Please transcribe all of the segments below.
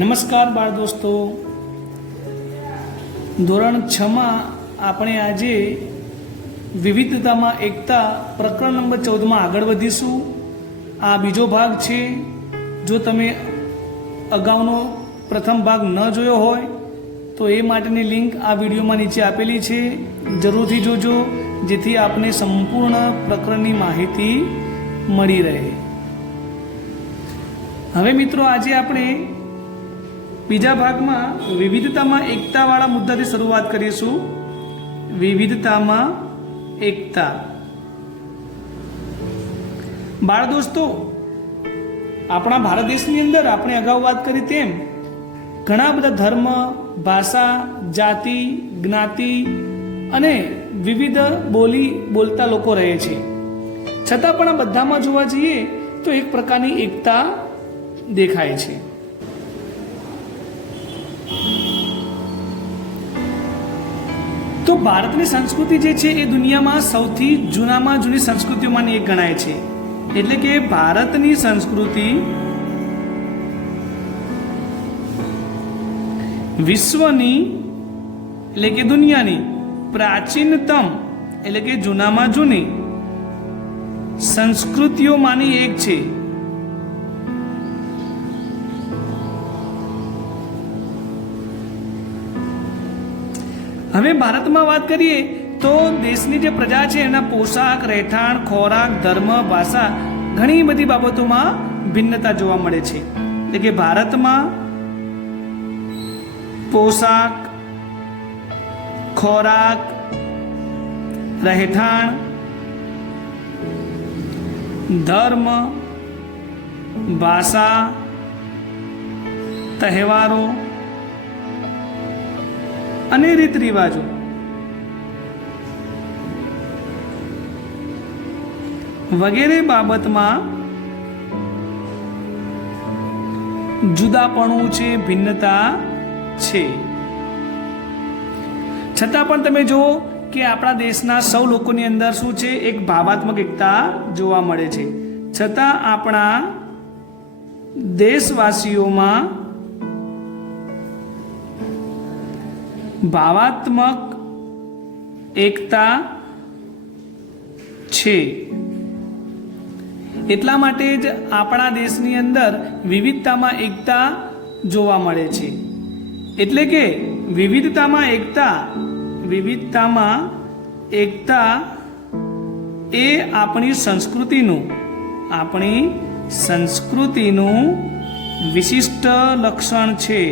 નમસ્કાર બાળ દોસ્તો, ધોરણ 6 માં આપણે આજે વિવિધતામાં એકતા પ્રકરણ નંબર 14 માં આગળ વધીશું. આ બીજો ભાગ છે. જો તમે અગાઉનો પ્રથમ ભાગ ન જોયો હોય તો એ માટેની લિંક આ વિડીયોમાં નીચે આપેલી છે. જરૂરથી જોજો, જેથી આપને સંપૂર્ણ પ્રકરણની માહિતી મળી રહે. હવે મિત્રો, આજે આપણે બીજા ભાગમાં વિવિધતામાં એકતાવાળા મુદ્દાથી શરૂઆત કરીશું. વિવિધતામાં એકતા. બાળ દોસ્તો, આપણા ભારત દેશની અંદર આપણે અગાઉ વાત કરી તેમ ઘણા બધા ધર્મ, ભાષા, જાતિ, જ્ઞાતિ અને વિવિધ બોલી બોલતા લોકો રહે છે. છતાં પણ આ બધામાં જોવા જઈએ તો એક પ્રકારની એકતા દેખાય છે. તો ભારતની સંસ્કૃતિ જે છે એ દુનિયામાં સૌથી જૂનામાં જૂની સંસ્કૃતિઓમાંની એક ગણાય છે. એટલે કે ભારતની સંસ્કૃતિ વિશ્વની એટલે કે દુનિયાની પ્રાચીનતમ એટલે કે જૂનામાં જૂની સંસ્કૃતિઓમાંની એક છે. હવે ભારતમાં વાત કરીએ તો દેશની જે પ્રજા છે એના પોશાક, રહેઠાણ, ખોરાક, ધર્મ, ભાષા ઘણી બધી બાબતોમાં ભિન્નતા જોવા મળે છે. એટલે કે ભારતમાં પોશાક, ખોરાક, રહેઠાણ, ધર્મ, ભાષા, તહેવારો અને રીત રિવાજો વગેરે બાબતમાં જુદાપણું છે, ભિન્નતા છે. છતાં પણ તમે જુઓ કે આપણા દેશના સૌ લોકોની અંદર શું છે, એક ભાવાત્મક એકતા જોવા મળે છે. છતાં આપણા દેશવાસીઓમાં ભાવાત્મક એકતા છે. એટલા માટે જ આપણા દેશની અંદર વિવિધતામાં એકતા જોવા મળે છે. એટલે કે વિવિધતામાં એકતા એ આપણી સંસ્કૃતિનું વિશિષ્ટ લક્ષણ છે.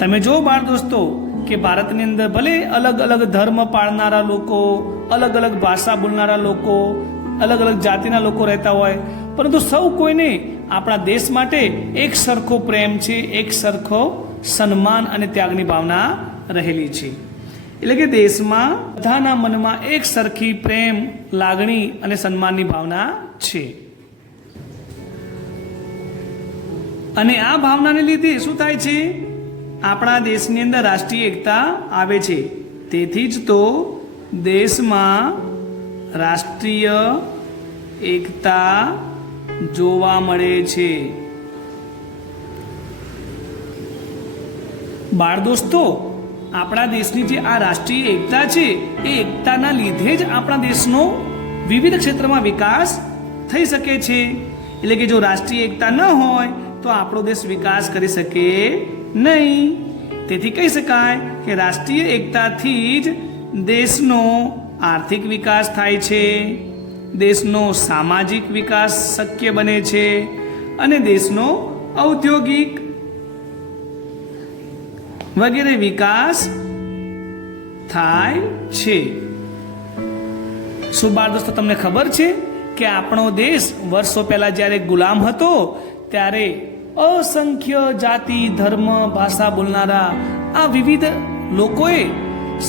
તમે જો બાળ દોસ્તો કે ભારતની અંદર ભલે અલગ અલગ ધર્મ પાળનારા લોકો, અલગ અલગ ભાષા બોલનારા લોકો, અલગ અલગ જાતિના લોકો રહેતા હોય, પરંતુ સૌ કોઈને આપણા દેશ માટે એક સરખો પ્રેમ છે, એક સરખો સન્માન અને ત્યાગની ભાવના રહેલી છે. એટલે કે દેશમાં બધાના મનમાં એક સરખી પ્રેમ, લાગણી અને સન્માનની ભાવના છે. અને આ ભાવનાને લીધે શું થાય છે, આપણા દેશની અંદર રાષ્ટ્રીય એકતા આવે છે. તેથી જ તો દેશમાં રાષ્ટ્રીય એકતા જોવા મળે છે. બાળ દોસ્તો, આપણા દેશની જે આ રાષ્ટ્રીય એકતા છે એ એકતાના લીધે જ આપણા દેશનો વિવિધ ક્ષેત્રમાં વિકાસ થઈ શકે છે. એટલે કે જો રાષ્ટ્રીય એકતા ન હોય તો આપણો દેશ વિકાસ કરી શકે નહીં. તેથી કહી શકાય કે રાષ્ટ્રીય એકતાથી જ દેશનો આર્થિક વિકાસ થાય છે, દેશનો સામાજિક વિકાસ શક્ય બને છે અને દેશનો ઔદ્યોગિક વગેરે વિકાસ થાય છે. શું બાળ દોસ્તો તમને ખબર છે કે આપણો દેશ વર્ષો પહેલા જ્યારે ગુલામ હતો ત્યારે અસંખ્ય જાતિ, ધર્મ, ભાષા બોલનારા આ વિવિધ લોકોએ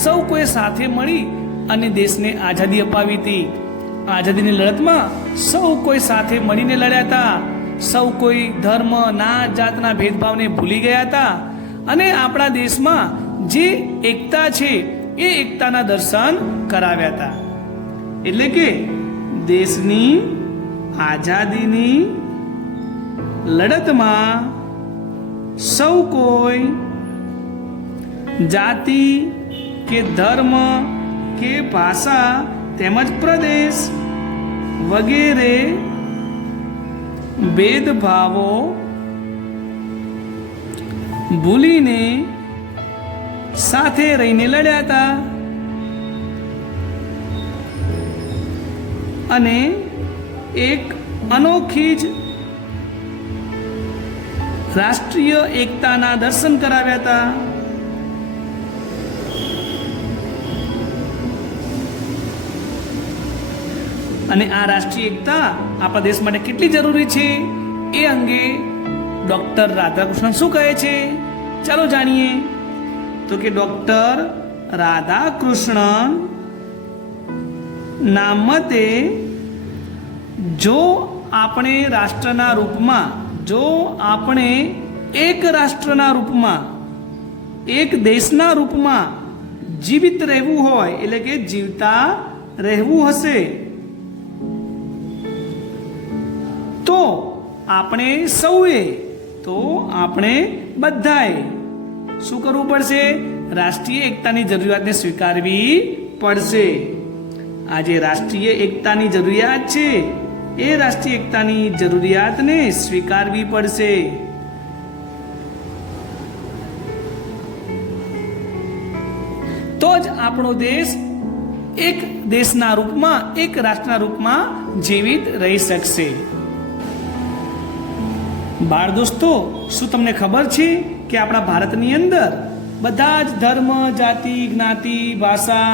સૌ કોઈ સાથે મળી અને દેશને આઝાદી અપાવી હતી. આઝાદીની લડતમાં સૌ કોઈ સાથે મળીને લડ્યા હતા. સૌ કોઈ ધર્મ, નાત, જાતના ભેદભાવને ભૂલી ગયા હતા અને આપણા દેશમાં જે એકતા છે એ એકતાના દર્શન કરાવ્યા હતા. એટલે કે દેશની આઝાદીની લડતમાં સૌ કોઈ જાતિ કે ધર્મ કે ભાષા તેમજ પ્રદેશ વગેરે ભેદભાવો ભૂલીને સાથે રહીને લડ્યા હતા અને એક અનોખી જ રાષ્ટ્રીય એકતાના દર્શન કરાવ્યા હતા. અને આ રાષ્ટ્રીય એકતા આપણા દેશ માટે કેટલી જરૂરી છે એ અંગે ડોક્ટર રાધાકૃષ્ણન શું કહે છે, ચાલો જાણીએ. તો કે ડોક્ટર રાધાકૃષ્ણન ના મતે જો આપણે રાષ્ટ્રના રૂપમાં, જો આપણે એક રાષ્ટ્રના રૂપમાં, એક દેશના રૂપમાં જીવિત રહેવું હોય, એટલે કે જીવતા રહેવું હશે, તો આપણે સૌએ, તો આપણે બધાએ શું કરવું પડશે? રાષ્ટ્રીય એકતાની જરૂરિયાતને સ્વીકારવી પડશે. આ જે રાષ્ટ્રીય એકતાની જરૂરિયાત છે એ રાષ્ટ્રીય એકતાની જરૂરિયાતને સ્વીકારવી પડશે. તો જ આપણો દેશ એક દેશના રૂપમાં, એક રાષ્ટ્રના રૂપમાં જીવિત રહી શકશે. બાળ દોસ્તો, શું તમને ખબર છે કે આપણા ભારતની અંદર બધા જ ધર્મ, જાતિ, જ્ઞાતિ, ભાષા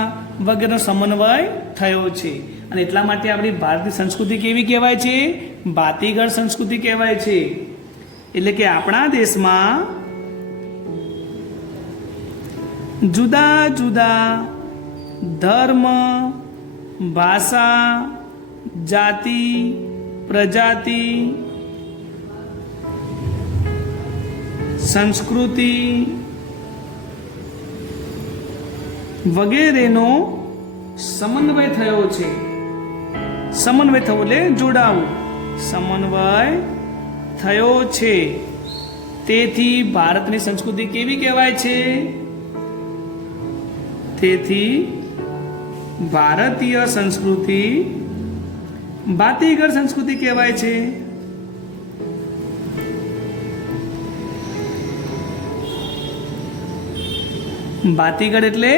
વગેરેનો સમન્વય થયો છે અને એટલા માટે આપણી ભારતીય સંસ્કૃતિ કેવી કહેવાય છે? ભાતીગળ સંસ્કૃતિ કહેવાય છે. એટલે કે આપણા દેશમાં જુદા જુદા ધર્મ, ભાષા, જાતિ, પ્રજાતિ, સંસ્કૃતિ વગેરેનો સમન્વય થયો છે. સમન્વય થયો એટલે જોડાવું, સમન્વય થયો છે. તેથી ભારતની સંસ્કૃતિ કેવી કહેવાય છે? તેથી ભારતીય સંસ્કૃતિ ભાતીગળ સંસ્કૃતિ કહેવાય છે. ભાતીગળ એટલે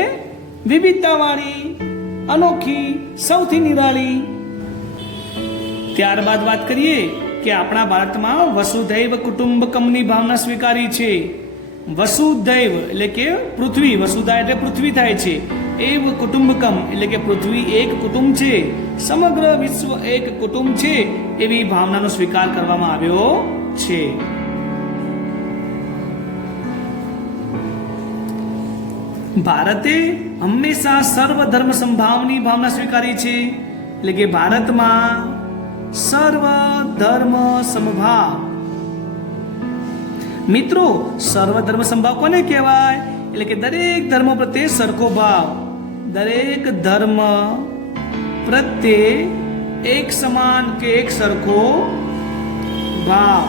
વિવિધતાવાળી, અનોખી, સૌથી નિરાળી. ત્યારબાદ વાત કરીએ કે આપણા ભારતમાં વસુધૈવ કુટુંબકમની ભાવના સ્વીકારી છે. વસુધૈવ એટલે કે પૃથ્વી, વસુધા એટલે પૃથ્વી થાય છે. એવ કુટુંબકમ એટલે કે પૃથ્વી એક કુટુંબ છે, સમગ્ર વિશ્વ એક કુટુંબ છે, એવી ભાવનાનો સ્વીકાર કરવામાં આવ્યો છે. ભારતે હંમેશા સર્વ ધર્મ સંભાવની ભાવના સ્વીકારી છે. એટલે કે ભારતમાં સર્વ ધર્મ સમભાવ. મિત્રો, સર્વ ધર્મ સંભાવ કોને કહેવાય? એટલે કે દરેક ધર્મ પ્રત્યે સરખો ભાવ, દરેક ધર્મ પ્રત્યે એક સમાન કે એક સરખો ભાવ.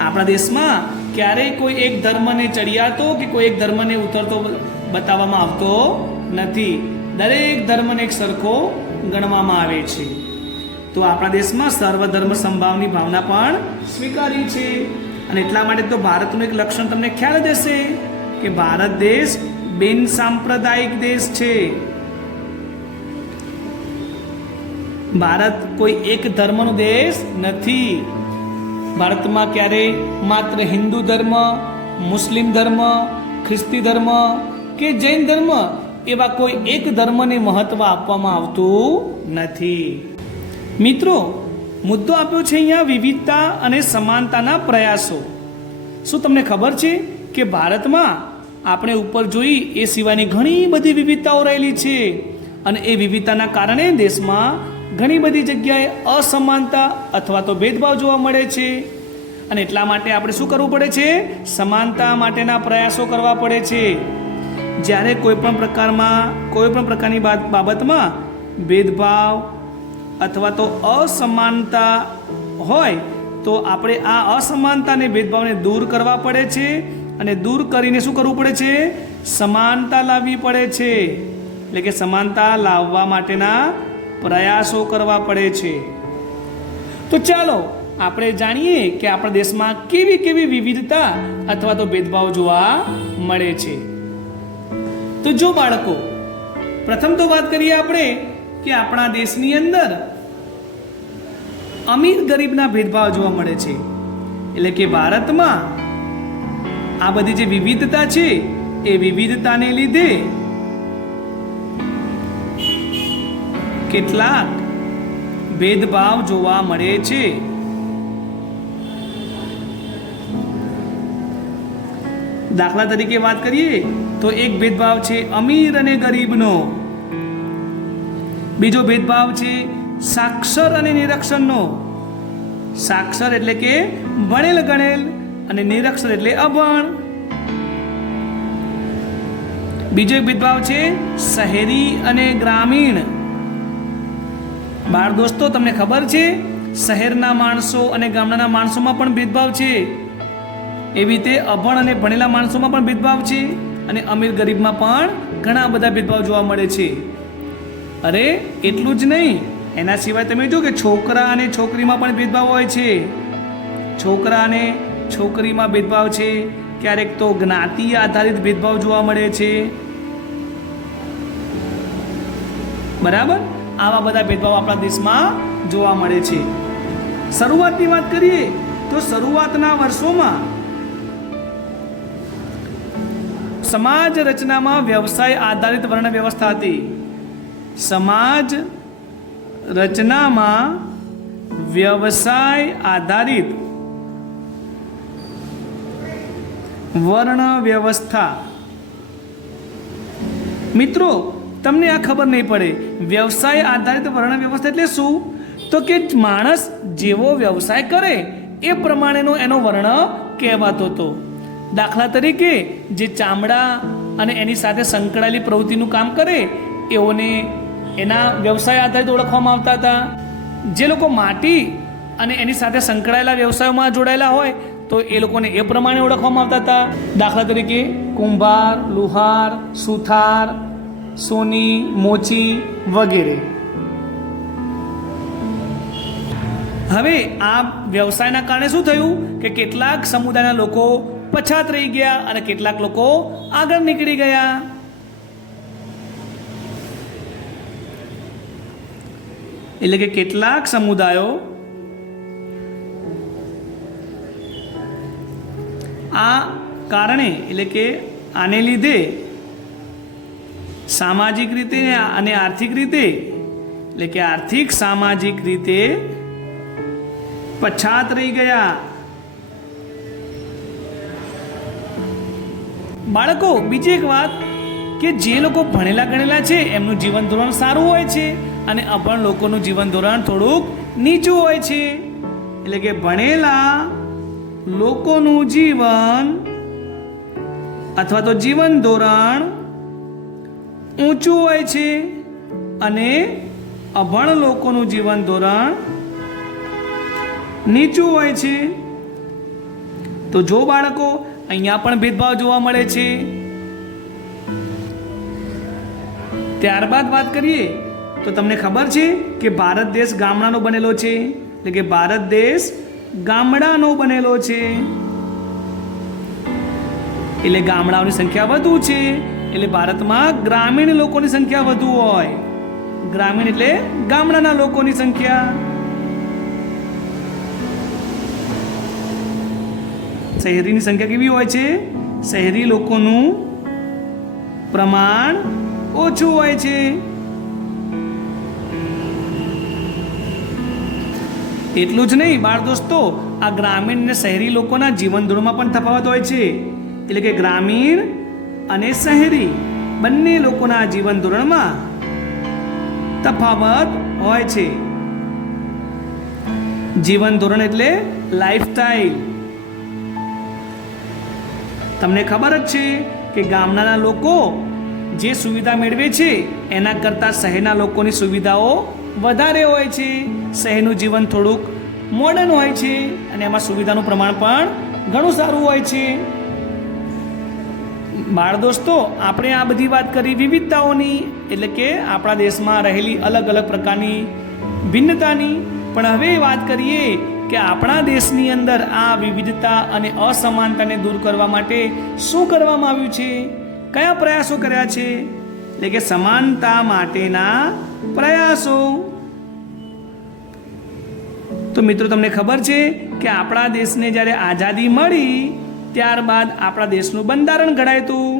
આપણા દેશમાં ક્યારેય કોઈ એક ધર્મને ચડિયાતો કે કોઈ એક ધર્મને ઉતરતો બતાવવામાં આવતો નથી. દરેક ધર્મને એક સરખો ગણવામાં આવે છે. તો આપણા દેશમાં સર્વ ધર્મ સંભાવની ભાવના પણ સ્વીકારી છે. અને એટલા માટે તો ભારતનું એક લક્ષણ તમને ખ્યાલ જ હશે કે ભારત દેશ બિન સાંપ્રદાયિક દેશ છે. ભારત કોઈ એક ધર્મનો દેશ નથી. ભારતમાં ક્યારે માત્ર હિન્દુ ધર્મ, મુસ્લિમ ધર્મ, ખ્રિસ્તી ધર્મ કે જૈન ધર્મ એવા કોઈ એક ધર્મને મહત્વ આપવામાં આવતું નથી. મિત્રો, મુદ્દો આપ્યો છે અહીંયા વિવિધતા અને સમાનતાના પ્રયાસો. શું તમને ખબર છે કે ભારતમાં આપણે ઉપર જોઈ એ સિવાયની ઘણી બધી વિવિધતાઓ રહેલી છે અને એ વિવિધતાના કારણે દેશમાં ઘણી બધી જગ્યાએ અસમાનતા અથવા તો ભેદભાવ જોવા મળે છે. અને એટલા માટે આપણે શું કરવું પડે છે? સમાનતા માટેના પ્રયાસો કરવા પડે છે. જ્યારે કોઈ પણ પ્રકારની બાબતમાં ભેદભાવ અથવા તો અસમાનતા હોય તો આપણે આ અસમાનતા અને ભેદભાવને દૂર કરવા પડે છે અને દૂર કરીને શું કરવું પડે છે? સમાનતા લાવવી પડે છે. એટલે કે સમાનતા લાવવા માટેના પ્રયાસો કરવા પડે છે. તો ચાલો આપણે જાણીએ કે આપણા દેશમાં કેવી કેવી વિવિધતા અથવા તો ભેદભાવ જોવા મળે છે. તો જો બાળકો, પ્રથમ તો વાત કરીએ આપણે કે આપણા દેશની અંદર અમીર ગરીબના ભેદભાવ જોવા મળે છે. એટલે કે ભારતમાં આ બધી જે વિવિધતા છે એ વિવિધતાને લીધે કેટલાક ભેદભાવ જોવા મળે છે. દાખલા તરીકે વાત કરીએ તો એક ભેદભાવ છે અમીર અને ગરીબનો. બીજો ભેદભાવ છે સાક્ષર અને નિરક્ષરનો. સાક્ષર એટલે કે ભણેલ ગણેલ અને નિરક્ષર એટલે અભણ. બીજો એક ભેદભાવ છે શહેરી અને ગ્રામીણ. બાળ દોસ્તો, તમને ખબર છે શહેરના માણસો અને ગામડાના માણસોમાં પણ ભેદભાવ છે. એવી રીતે અભણ અને ભણેલા માણસોમાં પણ ભેદભાવ છે અને અમીર ગરીબમાં પણ ઘણા બધા ભેદભાવ જોવા મળે છે. અરે એટલું જ નહીં, એના સિવાય તમે જો કે છોકરા અને છોકરીમાં પણ ભેદભાવ હોય છે. છોકરા અને છોકરીમાં ભેદભાવ છે. ક્યારેક તો જ્ઞાતિ આધારિત ભેદભાવ જોવા મળે છે. બરાબર, આવા બધા ભેદભાવ આપણા દેશમાં જોવા મળે છે. શરૂઆતની વાત કરીએ તો શરૂઆતના વર્ષોમાં સમાજ રચનામાં વ્યવસાય આધારિત વર્ણ વ્યવસ્થા હતી. સમાજ રચનામાં વ્યવસાય આધારિત વર્ણ વ્યવસ્થા. મિત્રો, તમને આ ખબર નહીં પડે, વ્યવસાય આધારિત વર્ણ વ્યવસ્થા એટલે શું? તો કે માણસ જેવો વ્યવસાય કરે એ પ્રમાણેનો એનો વર્ણ કહેવાતો હતો. દાખલા તરીકે જે ચામડા અને એની સાથે સંકળાયેલી પ્રવૃત્તિનું કામ કરે એઓને એના વ્યવસાય આધારિત ઓળખવામાં આવતા હતા. જે લોકો માટી અને એની સાથે સંકળાયેલા વ્યવસાયોમાં જોડાયેલા હોય તો એ લોકોને એ પ્રમાણે ઓળખવામાં આવતા હતા. દાખલા તરીકે કુંભાર, લુહાર, સુથાર, સોની, મોચી વગેરે. હવે આ વ્યવસાયના કારણે શું થયું કે કેટલાક સમુદાયના લોકો પછાત રહી ગયા અને કેટલાક લોકો આગળ નીકળી ગયા. એટલે કે કેટલાક સમુદાયો આ કારણે એટલે કે આને લીધે સામાજિક રીતે અને આર્થિક રીતે એટલે કે આર્થિક સામાજિક રીતે પછાત રહી ગયા. બાળકો, બીજી એક વાત કે જે લોકો ભણેલા ગણેલા છે એમનું જીવન ધોરણ સારું હોય છે અને અભણ લોકોનું જીવન ધોરણ થોડુંક નીચું હોય છે. એટલે કે ભણેલા લોકોનું જીવન અથવા તો જીવન ધોરણ ઊંચું હોય છે અને અભણ લોકોનું જીવન ધોરણ નીચું હોય છે. તો જો બાળકો, અહીંયા પણ ભેદભાવ જોવા મળે છે. ત્યારબાદ વાત કરીએ તો તમને ખબર છે કે ભારત દેશ ગામડાનો બનેલો છે. એટલે કે ભારત દેશ ગામડાનો બનેલો છે. એટલે ગામડાઓની સંખ્યા વધુ છે. એટલે ભારતમાં ગ્રામીણ લોકોની સંખ્યા વધુ હોય. ગ્રામીણ એટલે ગામડાના લોકોની સંખ્યા. શહેરીની સંખ્યા કેવી હોય છે? શહેરી લોકોનું પ્રમાણ ઓછું હોય છે. એટલું જ નહીં બાળ દોસ્તો, આ ગ્રામીણ અને શહેરી લોકોના જીવન ધોરણમાં પણ તફાવત હોય છે. એટલે કે ગ્રામીણ અને શહેરી બંને લોકોના જીવન ધોરણમાં તફાવત હોય છે. જીવન ધોરણ એટલે લાઈફસ્ટાઈલ. તમને ખબર જ છે કે ગામડાના લોકો જે સુવિધા મેળવે છે એના કરતાં શહેરના લોકોની સુવિધાઓ વધારે હોય છે. શહેરનું જીવન થોડુંક મોડર્ન હોય છે અને એમાં સુવિધાનું પ્રમાણ પણ ઘણું સારું હોય છે. બાળ દોસ્તો, આપણે આ બધી વાત કરી વિવિધતાઓની, એટલે કે આપણા દેશમાં રહેલી અલગ અલગ પ્રકારની ભિન્નતાની. પણ હવે વાત કરીએ કે આપણા દેશની અંદર આ વિવિધતા અને અસમાનતાને દૂર કરવા માટે શું કરવામાં આવ્યું છે, કયા પ્રયાસો કર્યા છે, એટલે કે સમાનતા માટેના પ્રયાસો. તો મિત્રો, તમને ખબર છે કે આપણા દેશને જ્યારે આઝાદી મળી ત્યારબાદ આપણા દેશનું બંધારણ ઘડાયું હતું.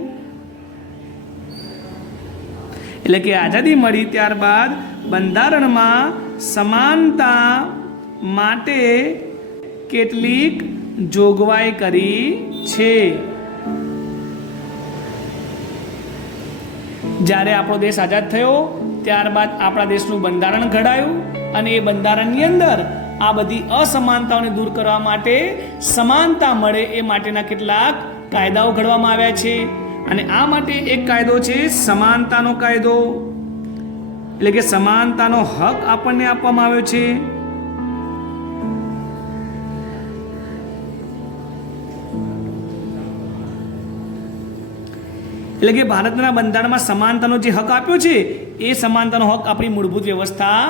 એટલે કે આઝાદી મળી ત્યારબાદ બંધારણમાં સમાનતા માટે કેટલીક જોગવાઈ કરી છે. જ્યારે આપણો દેશ આઝાદ થયો ત્યારબાદ આપણા દેશનું બંધારણ ઘડાયું અને એ બંધારણની અંદર આ બધી અસમાનતાઓને દૂર કરવા માટે સમાનતા મળે એ માટેના કેટલાક કાયદાઓ ઘડવામાં આવ્યા છે. અને આ માટે એક કાયદો છે સમાનતાનો કાયદો, એટલે કે સમાનતાનો હક આપણને આપવામાં આવ્યો છે. એટલે કે ભારતના બંધારણમાં સમાનતાનો જે હક આપ્યો છે એ સમાનતાનો હક આપણી મૂળભૂત વ્યવસ્થા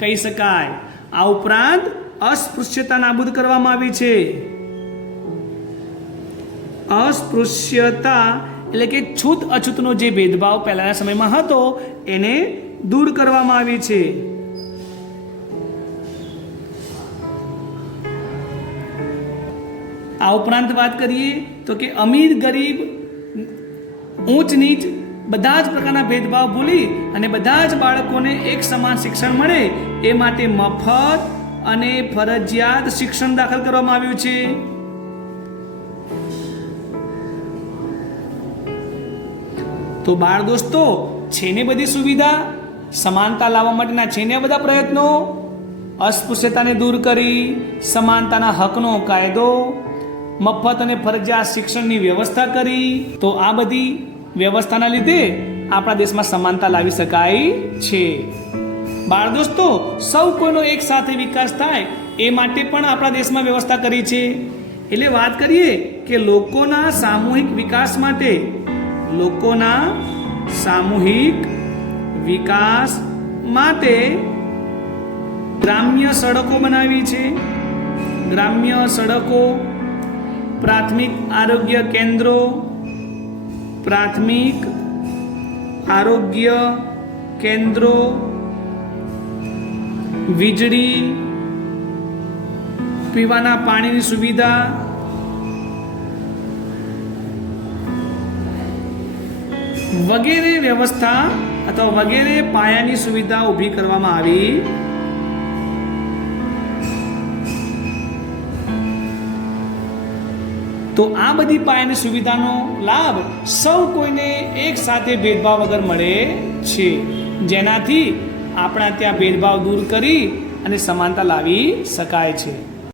કહી શકાય. આ ઉપરાંત અસ્પૃશ્યતા નાબૂદ કરવામાં આવી છે. અસ્પૃશ્યતા એટલે કે છૂત અછૂતનો જે ભેદભાવ પહેલાના સમયમાં હતો એને દૂર કરવામાં આવી છે. આ ઉપરાંત વાત કરીએ તો કે અમીર ગરીબ, ઊંચ નીચ બધા જ પ્રકારના ભેદભાવ ભૂલી અને બધા જ બાળકોને એક સમાન શિક્ષણ મળે એ માટે મફત અને ફરજિયાત શિક્ષણ દાખલ કરવામાં આવ્યું છે. તો બાળ દોસ્તો, છે ને બધી સુવિધા, સમાનતા લાવવા માટેના છે ને બધા પ્રયત્નો, અસ્પૃશ્યતાને દૂર કરી, સમાનતાના હકનો કાયદો, મફત અને ફરજિયાત શિક્ષણની વ્યવસ્થા કરી. તો આ બધી વ્યવસ્થાના લીધે આપણા દેશમાં સમાનતા લાવી શકાય છે. બાળ દોસ્તો, સૌ કોઈનો એક સાથે વિકાસ થાય એ માટે પણ આપણા દેશમાં વ્યવસ્થા કરી છે. એટલે વાત કરીએ કે લોકોના સામૂહિક વિકાસ માટે, લોકોના સામૂહિક વિકાસ માટે ગ્રામ્ય સડકો બનાવી છે. ગ્રામ્ય સડકો, પ્રાથમિક આરોગ્ય કેન્દ્રો, પ્રાથમિક આરોગ્ય કેન્દ્રો, વીજળી, પીવાના પાણીની સુવિધા, વગેરે વ્યવસ્થા અથવા વગેરે પાયાની સુવિધા ઊભી કરવામાં આવી. તો આ બધી પાયાની સુવિધાનો લાભ સૌ કોઈને એક સાથે ભેદભાવ વગર મળે છે, જેનાથી આપણા ત્યાં ભેદભાવ દૂર કરી અને સમાનતા લાવી શકાય છે.